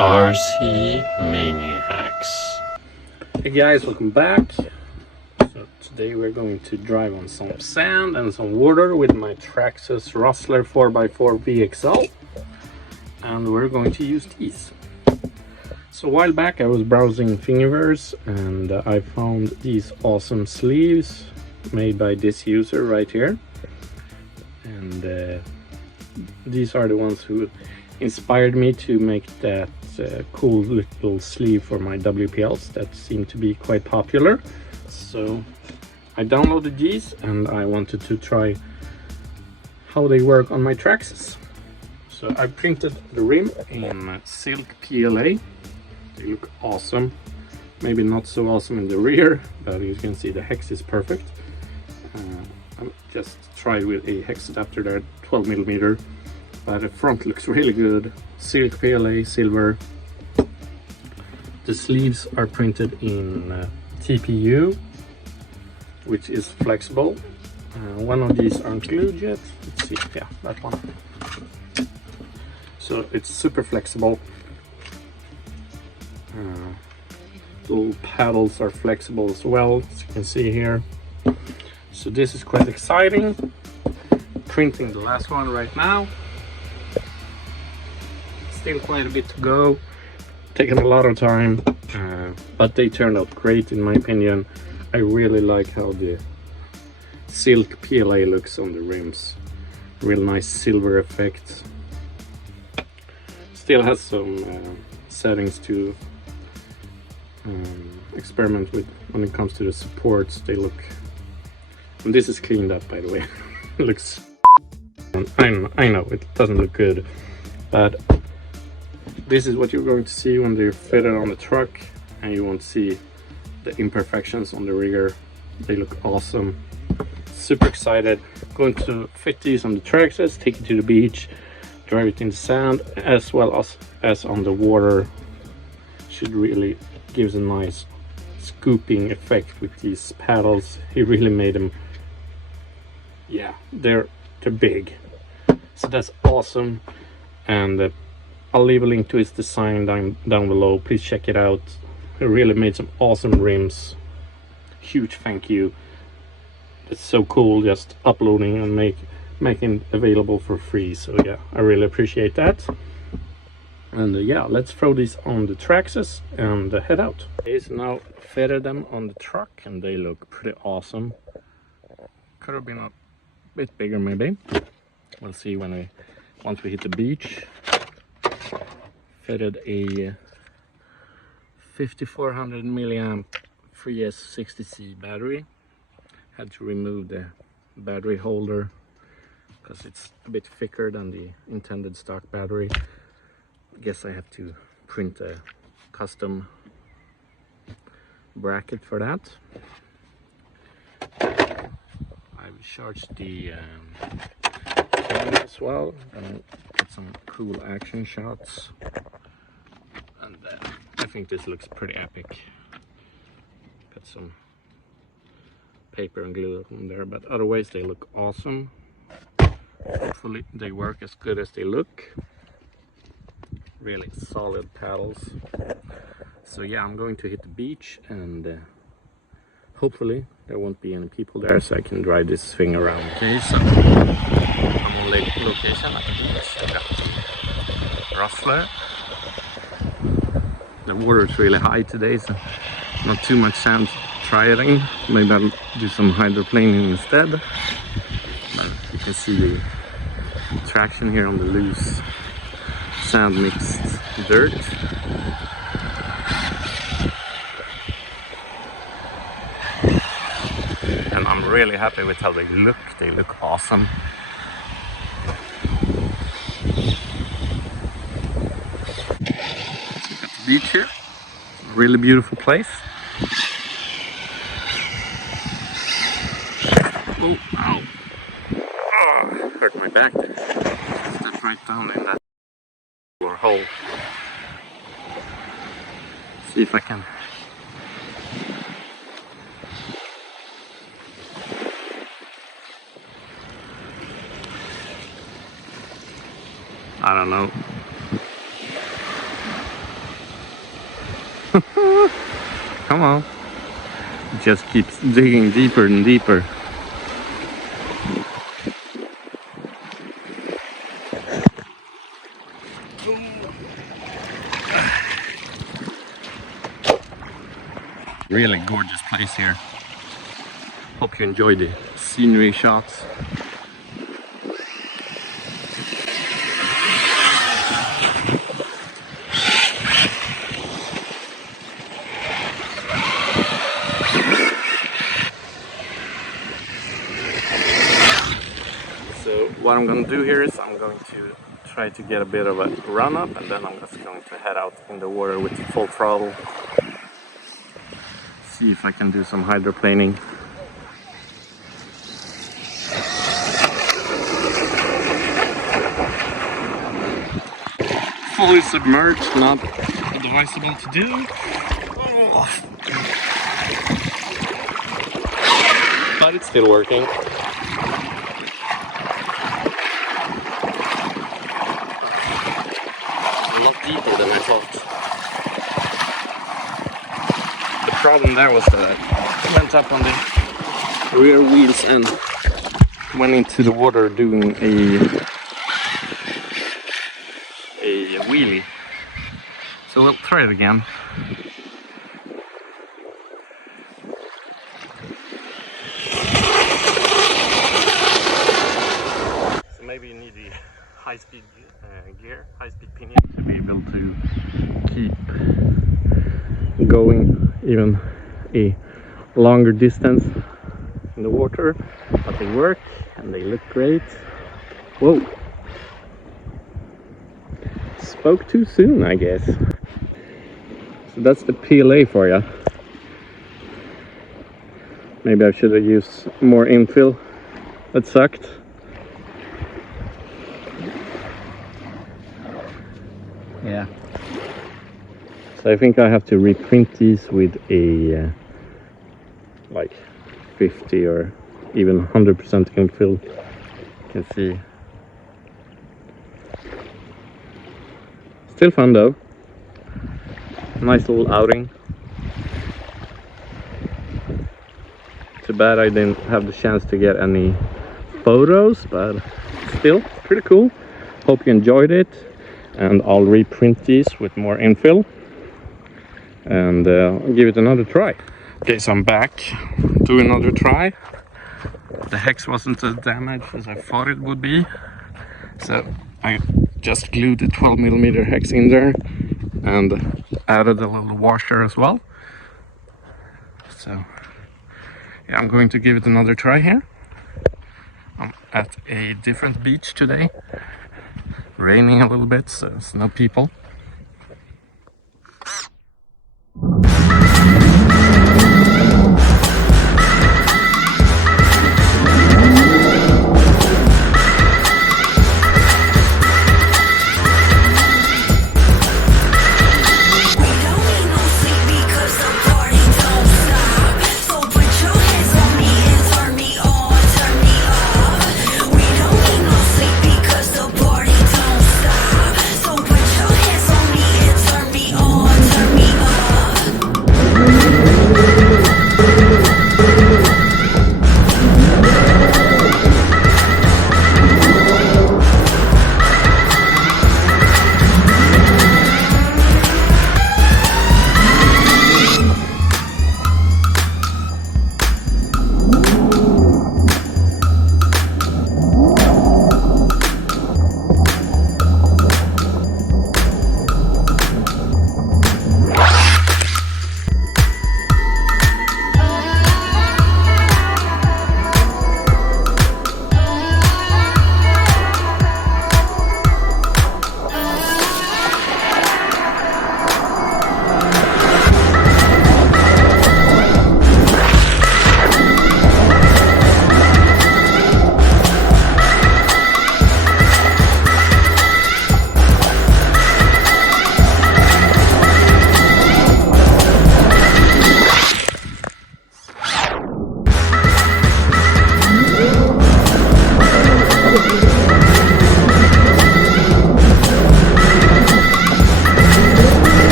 RC Maniacs. Hey guys, welcome back. So today we're going to drive on some sand and some water with my Traxxas Rustler 4x4 VXL, and we're going to use these. So a while back I was browsing Thingiverse and I found these awesome sleeves made by this user right here, and these are the ones who inspired me to make that cool little sleeve for my WPLs that seem to be quite popular. So I downloaded these and I wanted to try how they work on my Traxxas. So I printed the rim in silk PLA. They look awesome. Maybe not so awesome in the rear, but you can see the hex is perfect. I just tried with a hex adapter there, 12mm. But the front looks really good. Silk PLA, silver. The sleeves are printed in TPU, which is flexible. One of these aren't glued yet. Let's see, yeah, that one. So it's super flexible. Little paddles are flexible as well, as you can see here. So this is quite exciting. Printing the last one right now. Still quite a bit to go, taken a lot of time, but they turned out great in my opinion. I really like how the silk PLA looks on the rims. Real nice silver effect. Still has some settings to experiment with when it comes to the supports. They look, and this is cleaned up by the way. It looks, I know it doesn't look good, but this is what you're going to see when they're fitted on the truck, and you won't see the imperfections on the rear. They look awesome. Super excited. Going to fit these on the Traxxas, take it to the beach, drive it in the sand, as well as on the water. Should really gives a nice scooping effect with these paddles. He really made them, yeah, they're big. So that's awesome. And I'll leave a link to his design down below. Please check it out. He really made some awesome rims. Huge thank you. It's so cool just uploading and making it available for free. So yeah, I really appreciate that. And yeah, let's throw these on the Traxxas and head out. He's now fitted them on the truck and they look pretty awesome. Could have been a bit bigger maybe. We'll see once we hit the beach. Fitted a 5400 milliamp 3S60C battery. Had to remove the battery holder because it's a bit thicker than the intended stock battery. I guess I have to print a custom bracket for that. I've charged the camera as well and get some cool action shots. And I think this looks pretty epic. Got some paper and glue on there, but otherwise they look awesome. Hopefully they work as good as they look. Really solid paddles. So yeah, I'm going to hit the beach and hopefully there won't be any people there so I can drive this thing around. Okay, so I'm on location at the beach. I got the Rustler. The water is really high today, so not too much sand trialing. Maybe I'll do some hydroplaning instead. But you can see the traction here on the loose sand mixed dirt. And I'm really happy with how they look. They look awesome. Beach here, really beautiful place. Oh, ow. Oh, hurt my back there. Stepped right down in that hole. See if I can. I don't know. Come on. It just keeps digging deeper and deeper. Really gorgeous place here. Hope you enjoy the scenery shots. So what I'm going to do here is I'm going to try to get a bit of a run up, and then I'm just going to head out in the water with full throttle. See if I can do some hydroplaning. Fully submerged, not advisable to do. But it's still working. A lot deeper than I thought. The problem there was that I went up on the rear wheels and went into the water doing a wheelie. So we'll try it again. So maybe you need the high-speed gear, high-speed pinion to be able to keep going even a longer distance in the water. But they work and they look great. Whoa! Spoke too soon, I guess. So that's the PLA for you. Maybe I should have used more infill. That sucked. Yeah. So I think I have to reprint these with a like 50 or even 100% infill. You can see. Still fun though. Nice little outing. Too bad I didn't have the chance to get any photos, but still pretty cool. Hope you enjoyed it, and I'll reprint these with more infill and I'll give it another try. Okay, so I'm back. Do another try. The hex wasn't as damaged as I thought it would be, so I just glued the 12mm hex in there and added a little washer as well. So yeah, I'm going to give it another try here. I'm at a different beach today. Raining a little bit, so there's no people. Hands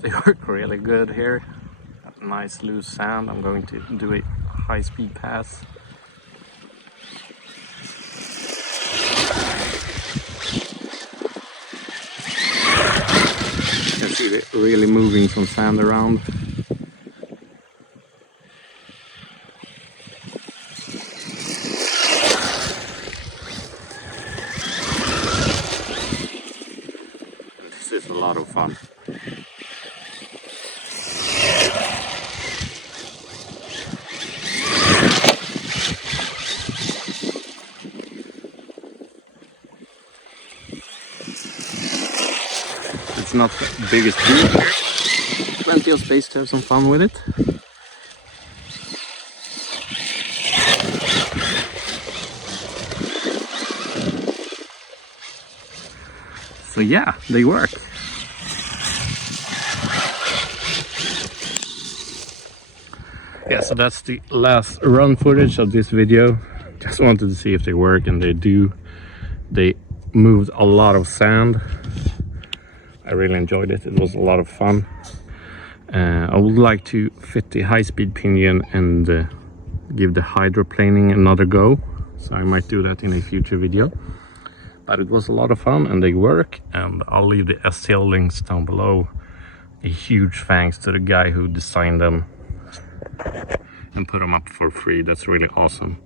They work really good here. Nice loose sand. I'm going to do a high-speed pass. You can see it really moving some sand around. This is a lot of fun. It's not the biggest pool here. Plenty of space to have some fun with it. So yeah, they work. Yeah, so that's the last run footage of this video. Just wanted to see if they work, and they do. They moved a lot of sand. I really enjoyed it. It was a lot of fun. I would like to fit the high-speed pinion and give the hydroplaning another go. So I might do that in a future video. But it was a lot of fun and they work. And I'll leave the STL links down below. A huge thanks to the guy who designed them and put them up for free. That's really awesome.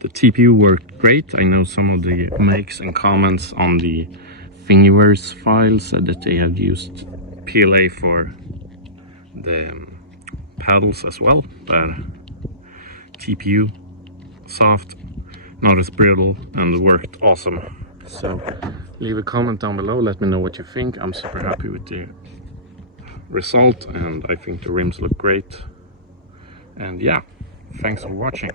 The TPU worked great. I know some of the makes and comments on the Thingiverse file said that they have used PLA for the paddles as well, but TPU, soft, not as brittle, and worked awesome. So leave a comment down below, let me know what you think. I'm super happy with the result and I think the rims look great. And yeah, thanks for watching.